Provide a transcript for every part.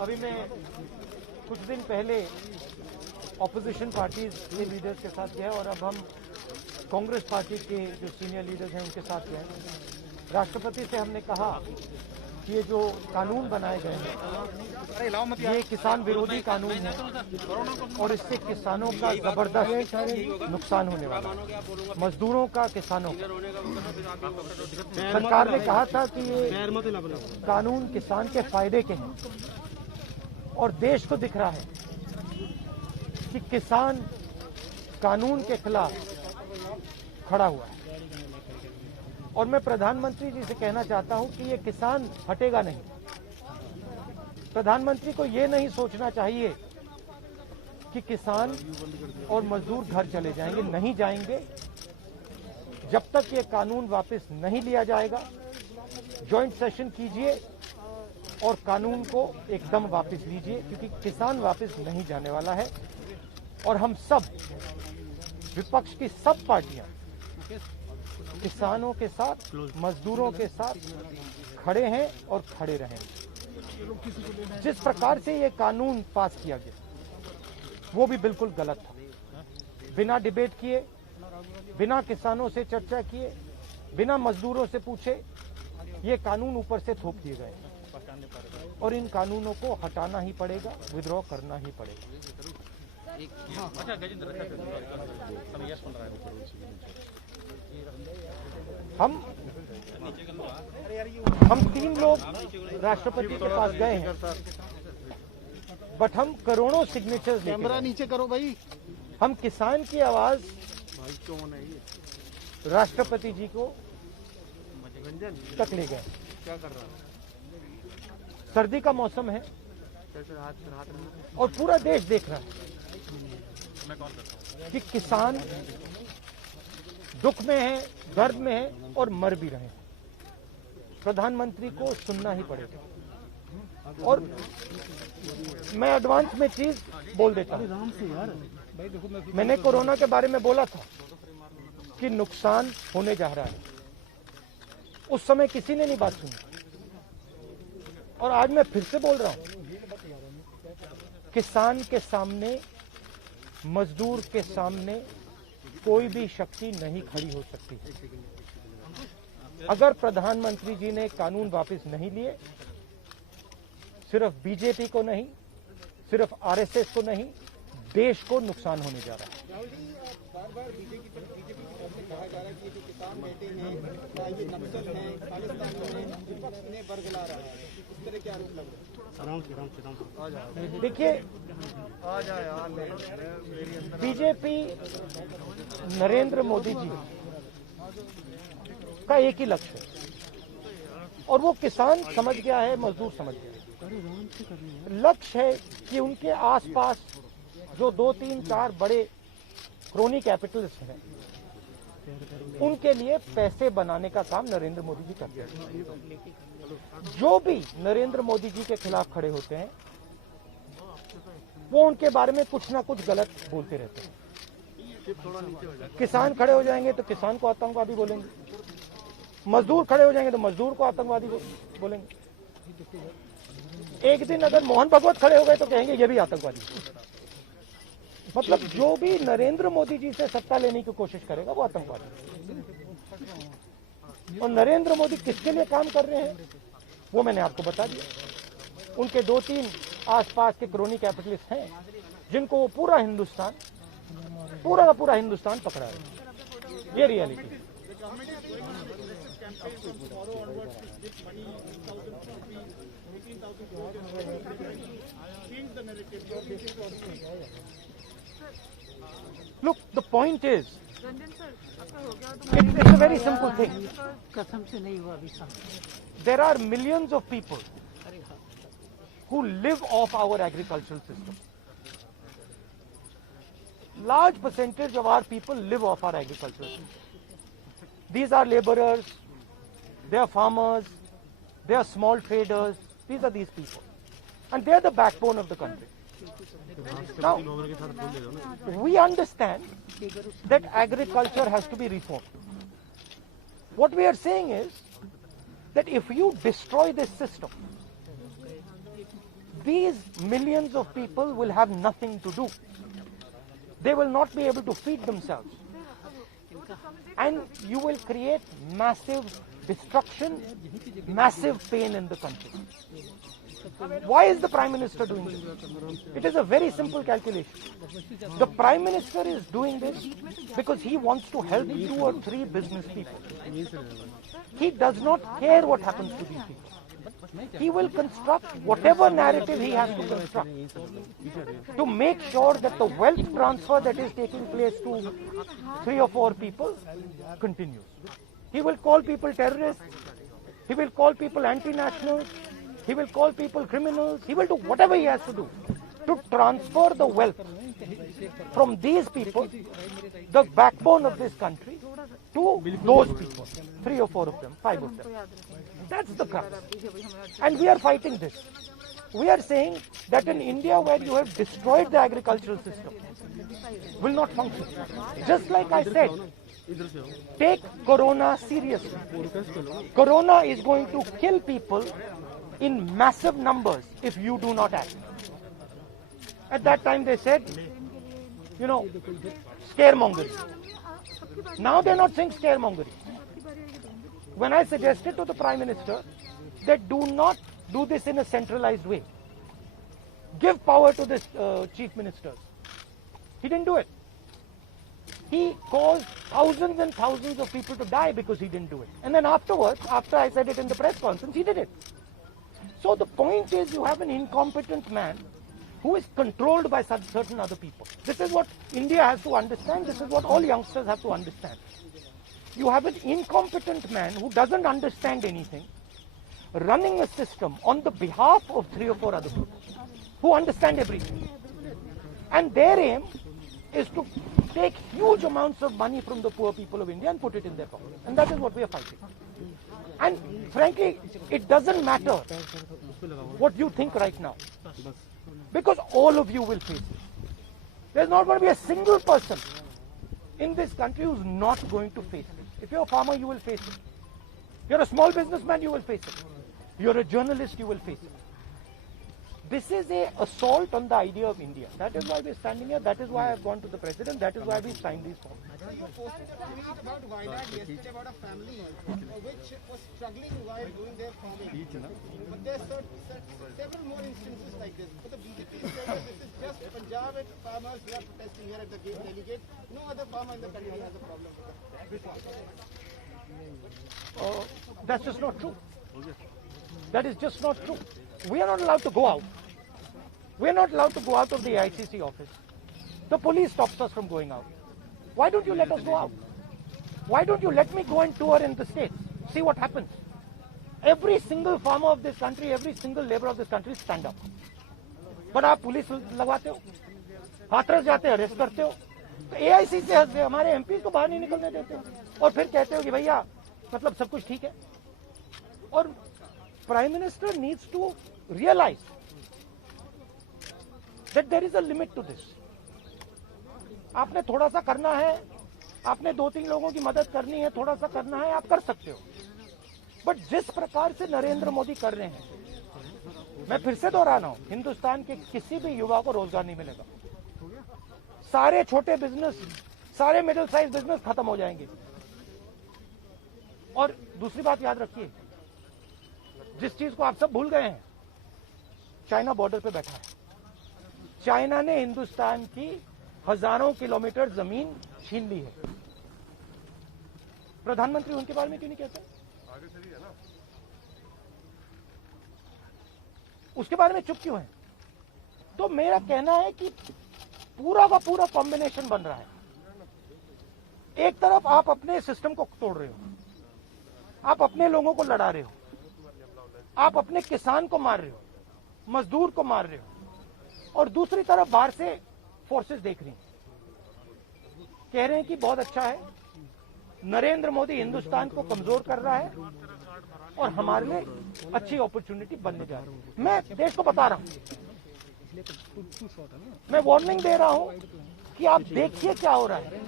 अभी मैं कुछ दिन पहले ऑपोजिशन पार्टीज के लीडर्स के साथ गए और अब हम कांग्रेस पार्टी के जो सीनियर लीडर्स हैं उनके साथ गए। राष्ट्रपति से हमने कहा कि ये जो कानून बनाए गए हैं ये किसान विरोधी कानून है और इससे किसानों का जबरदस्त नुकसान होने वाला है, मजदूरों का, किसानों का। सरकार ने कहा था कि ये कानून किसान के फायदे के हैं और देश को दिख रहा है कि किसान कानून के खिलाफ खड़ा हुआ है। और मैं प्रधानमंत्री जी से कहना चाहता हूं कि ये किसान हटेगा नहीं। प्रधानमंत्री को ये नहीं सोचना चाहिए कि किसान और मजदूर घर चले जाएंगे, नहीं जाएंगे। जब तक ये कानून वापस नहीं लिया जाएगा, जॉइंट सेशन कीजिए और कानून को एकदम वापस लीजिए, क्योंकि किसान वापस नहीं जाने वाला है। और हम सब, विपक्ष की सब पार्टियां किसानों के साथ, मजदूरों के साथ खड़े हैं और खड़े रहें। जिस प्रकार से ये कानून पास किया गया वो भी बिल्कुल गलत था। बिना डिबेट किए, बिना किसानों से चर्चा किए, बिना मजदूरों से पूछे ये कानून ऊपर से थोप दिए गए और इन कानूनों को हटाना ही पड़ेगा, विड्रॉ करना ही पड़ेगा। हम 3 लोग राष्ट्रपति के पास गए हैं, बट हम करोड़ों सिग्नेचर्स लेके कैमरा नीचे करो भाई। हम किसान की आवाज राष्ट्रपति जी को तक ले गए। क्या कर रहा है? सर्दी का मौसम है और पूरा देश देख रहा है कि किसान दुख में है, दर्द में है और मर भी रहे हैं। प्रधानमंत्री को सुनना ही पड़ेगा। और मैं एडवांस में चीज बोल देता हूं। मैंने कोरोना के बारे में बोला था कि नुकसान होने जा रहा है। उस समय किसी ने नहीं बात सुनी और आज मैं फिर से बोल रहा हूं, किसान के सामने, मजदूर के सामने कोई भी शक्ति नहीं खड़ी हो सकती। अगर प्रधानमंत्री जी ने कानून वापस नहीं लिए, सिर्फ बीजेपी को नहीं, सिर्फ आरएसएस को नहीं, देश को नुकसान होने जा रहा है। बार-बार बीजेपी पर कहा जा रहा है कि जो किसान बैठे हैं, ये नक्सल हैं, खालिस्तान में विपक्ष इन्हें बरगला रहा है। इस तरह के आरोप लग रहे हैं। देखिए, बीजेपी नरेंद्र मोदी जी का एक ही लक्ष्य है और वो किसान समझ गया है, मजदूर समझ गया है। लक्ष्य है कि उनके आसपास जो 2, 3, 4 बड़े क्रोनी कैपिटल्स हैं, उनके लिए पैसे बनाने का काम नरेंद्र मोदी जी करते हैं। जो भी नरेंद्र मोदी जी के खिलाफ खड़े होते हैं वो उनके बारे में कुछ ना कुछ गलत बोलते रहते हैं। किसान खड़े हो जाएंगे तो किसान को आतंकवादी बोलेंगे, मजदूर खड़े हो जाएंगे तो मजदूर को आतंकवादी बोलेंगे। एक दिन अगर मोहन भागवत खड़े हो गए तो कहेंगे ये भी आतंकवादी। मतलब जो भी नरेंद्र मोदी जी से सत्ता लेने की कोशिश करेगा वो आतंकवादी। और नरेंद्र मोदी किसके लिए काम कर रहे हैं वो मैंने आपको बता दिया। उनके 2-3 आसपास के क्रोनी कैपिटलिस्ट हैं जिनको वो पूरा का पूरा हिंदुस्तान पकड़ा है। ये रियलिटी है। Look, the point is, it's a very simple thing. There are millions of people who live off our agricultural system. Large percentage of our people live off our agricultural system. These are laborers, they are farmers, they are small traders. These are these people. and they are the backbone of the country. Now, we understand that agriculture has to be reformed. What we are saying is that if you destroy this system, these millions of people will have nothing to do. They will not be able to feed themselves. And you will create massive destruction, massive pain in the country. Why is the Prime Minister doing this? It is a very simple calculation. The Prime Minister is doing this because he wants to help 2 or 3 business people. He does not care what happens to these people. He will construct whatever narrative he has to construct to make sure that the wealth transfer that is taking place to 3 or 4 people continues. He will call people terrorists. He will call people anti-nationals. He will call people criminals. He will do whatever he has to do to transfer the wealth from these people, the backbone of this country, to those people. 3 or 4 of them, 5 of them. That's the crux. And we are fighting this. We are saying that in India, where you have destroyed the agricultural system, will not function. Just like I said, take Corona seriously. Corona is going to kill people in massive numbers if you do not act. At that time they said, scaremongering. Now they're not saying scaremongering. When I suggested to the Prime Minister that do not do this in a centralized way, give power to the chief ministers, he didn't do it. He caused thousands and thousands of people to die because he didn't do it. And then afterwards, after I said it in the press conference, he did it. So the point is, you have an incompetent man who is controlled by certain other people. This is what India has to understand. This is what all youngsters have to understand. You have an incompetent man who doesn't understand anything, running a system on the behalf of 3 or 4 other people who understand everything. And their aim is to take huge amounts of money from the poor people of India and put it in their pocket. And that is what we are fighting. And frankly, it doesn't matter what you think right now, because all of you will face it. There's not going to be a single person in this country who's not going to face it. If you're a farmer, you will face it. You're a small businessman, you will face it. You're a journalist, you will face it. This is an assault on the idea of India. That is why we're standing here. That is why I've gone to the President. That is why we signed these forms. You posted a tweet about Wayanad yesterday about a family which was struggling while doing their farming. But there are several more instances like this. But the BJP is saying that this is just Punjab farmers who are protesting here at the delegate. No other farmer in the country has a problem with that. That's just not true. That is just not true. We are not allowed to go out. We are not allowed to go out of the ICC office. The police stops us from going out. Why don't you let us go out? Why don't you let me go and tour in the states? See what happens. Every single farmer of this country, every single labor of this country stand up. But आप police लगवाते हो, हाथरस जाते हो, arrest करते हो, तो AIC से हमारे MP को बाहर नहीं निकलने देते हो, और फिर कहते हो कि भैया मतलब सब कुछ ठीक है. और Prime Minister needs to realize that there is a limit to this. आपने थोड़ा सा करना है, आपने 2-3 लोगों की मदद करनी है, थोड़ा सा करना है, आप कर सकते हो. बट जिस प्रकार से नरेंद्र मोदी कर रहे हैं, मैं फिर से दोहरा रहा हूं, हिंदुस्तान के किसी भी युवा को रोजगार नहीं मिलेगा. सारे छोटे बिजनेस, सारे मिडिल साइज बिजनेस खत्म हो जाएंगे. और दूसरी बात याद रखिए, जिस चीज को आप सब भूल गए हैं, चाइना बॉर्डर पे बैठा है. चाइना ने हिंदुस्तान की हजारों किलोमीटर जमीन छीन ली है. प्रधानमंत्री उनके बारे में क्यों नहीं कहते? उसके बारे में चुप क्यों है? तो मेरा कहना है कि पूरा का पूरा कॉम्बिनेशन बन रहा है. एक तरफ आप अपने सिस्टम को तोड़ रहे हो, आप अपने लोगों को लड़ा रहे हो, आप अपने किसान को मार रहे हो, मजदूर को मार रहे हो, और दूसरी तरफ बाहर से फोर्सेस देख रही हैं, कह रहे हैं कि बहुत अच्छा है, नरेंद्र मोदी हिंदुस्तान को कमजोर कर रहा है, और हमारे लिए अच्छी अपॉर्चुनिटी बनने जा रही है। मैं देश को बता रहा हूँ, मैं वार्निंग दे रहा हूँ कि आप देखिए क्या हो रहा है।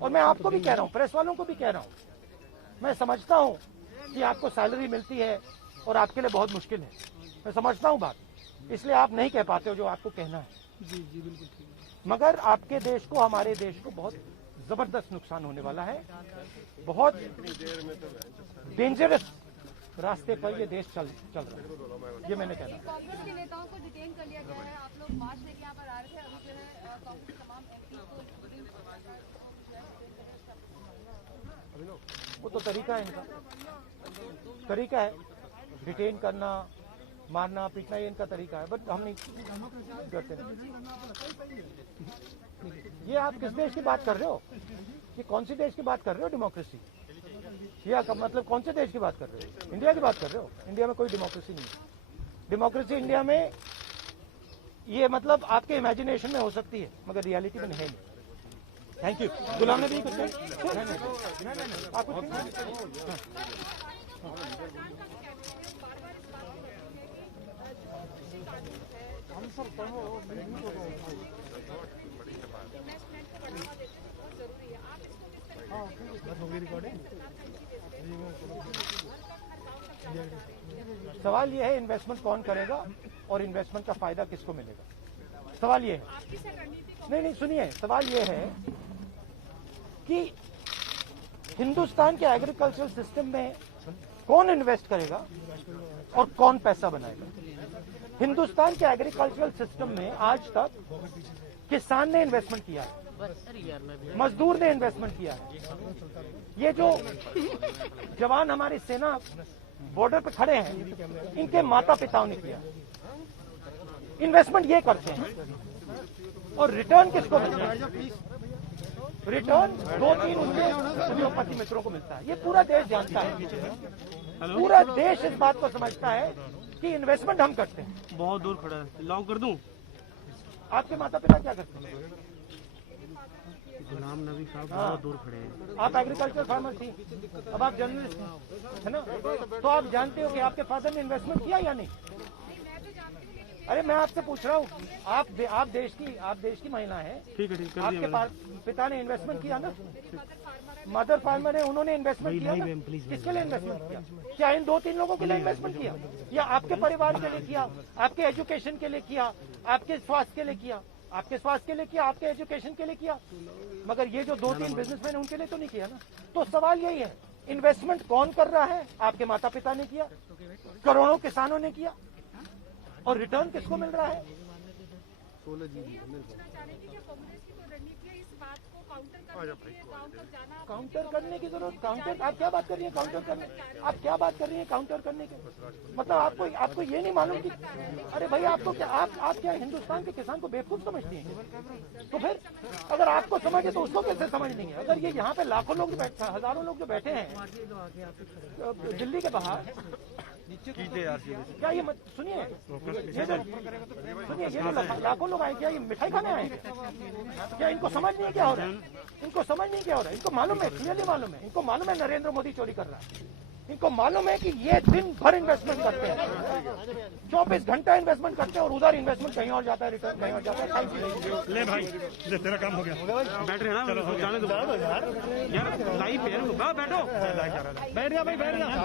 और मैं आपको भी कह रहा हूँ, प्रेस वालों को भी कह रहा हूँ, मैं समझता हूँ कि आपको सैलरी मिलती है और आपके लिए बहुत मुश्किल है, मैं समझता हूँ बात, इसलिए आप नहीं कह पाते हो जो आपको कहना है। जी जी बिल्कुल ठीक है। मगर आपके देश को, हमारे देश को बहुत जबरदस्त नुकसान होने वाला है। बहुत डेंजरस रास्ते पर ये देश चल रहा है, ये मैंने कहना। कांग्रेस के नेताओं को डिटेन कर लिया गया है। आप लोग मार्च लेके यहाँ पर आ रहे थे, अभी जो है कांग्रेस तमाम एमपी को वो तो तरीका है इनका, तरीका है डिटेन करना, मारना पीटना, ये इनका तरीका है, बट हम नहीं करते। ये आप किस देश की बात कर रहे हो? ये कौन सी देश की बात कर रहे हो? डेमोक्रेसी? या मतलब कौन से देश की बात कर रहे हो? इंडिया की बात कर रहे हो? इंडिया में कोई डेमोक्रेसी नहीं है। डेमोक्रेसी इंडिया में ये मतलब आपके इमेजिनेशन में हो सकती है, मगर रियलिटी में है नहीं। Thank you. गुलाम नबी कुछ आप सवाल ये है इन्वेस्टमेंट कौन करेगा और इन्वेस्टमेंट का फायदा किसको मिलेगा? सवाल ये है। नहीं सुनिए, सवाल ये है कि हिंदुस्तान के एग्रीकल्चरल सिस्टम में कौन इन्वेस्ट करेगा और कौन पैसा बनाएगा? हिंदुस्तान के एग्रीकल्चरल सिस्टम में आज तक किसान ने इन्वेस्टमेंट किया है, मजदूर ने इन्वेस्टमेंट किया है। ये जो जवान हमारी सेना बॉर्डर पे खड़े हैं, इनके माता पिताओं ने किया इन्वेस्टमेंट। ये करते हैं और रिटर्न किसको मिलता है? रिटर्न 2-3 उनके उद्योगपति मित्रों को मिलता है। ये पूरा देश जानता है, पूरा देश इस बात को समझता है कि इन्वेस्टमेंट हम करते हैं। बहुत दूर खड़ा है, लॉक कर दूं? आपके माता पिता क्या करते हैं? गुलाम नबी साहब बहुत दूर खड़े हैं। आप एग्रीकल्चर फार्मर थी, अब आप जर्नलिस्ट है ना, तो आप जानते हो कि आपके फादर ने इन्वेस्टमेंट किया या नहीं? अरे मैं आपसे पूछ रहा हूँ, आप देश की महिला है, ठीक है, ठीक है, आपके पिता ने इन्वेस्टमेंट किया ना? मदर फार्मर है, उन्होंने इन्वेस्टमेंट किया ना? किसके लिए इन्वेस्टमेंट किया? क्या इन 2-3 लोगों के लिए इन्वेस्टमेंट किया, या आपके परिवार के लिए किया, आपके एजुकेशन के लिए किया, आपके स्वास्थ्य के लिए किया, आपके स्वास्थ्य के लिए किया, आपके एजुकेशन के लिए किया? मगर ये जो 2-3 बिजनेसमैन है उनके लिए तो नहीं किया ना। तो सवाल यही है, इन्वेस्टमेंट कौन कर रहा है? आपके माता पिता ने किया, करोड़ों किसानों ने किया, और रिटर्न किसको मिल रहा है? काउंटर करने की जरूरत, काउंटर आप क्या बात कर रही है? काउंटर करने, आप क्या बात कर रही है काउंटर करने के? मतलब आपको ये नहीं मालूम कि अरे भाई आपको क्या, आप क्या हिंदुस्तान के किसान को बेवकूफ समझती हैं? तो फिर अगर आपको समझे तो उसको कैसे समझ नहीं है? अगर ये यहाँ पे लाखों लोग बैठे, हजारों लोग जो बैठे हैं दिल्ली के बाहर, क्या ये सुनिए, ये जो लाखों लोग आए, क्या ये मिठाई खाने आए? क्या इनको समझ नहीं क्या हो रहा है? इनको समझ नहीं क्या हो रहा है? इनको मालूम है, क्लियरली मालूम है, इनको मालूम है नरेंद्र मोदी चोरी कर रहा है। इनको मालूम है कि ये दिन भर इन्वेस्टमेंट करते हैं, 24 घंटा इन्वेस्टमेंट करते हैं, और उधर इन्वेस्टमेंट कहीं और जाता है, रिटर्न कहीं और जाता है। ले भाई, ले तेरा काम हो गया, बैठ रहे ना, जाने दो यार, लाइव है, बैठो, बैठ गया भाई, बैठ गया भाई।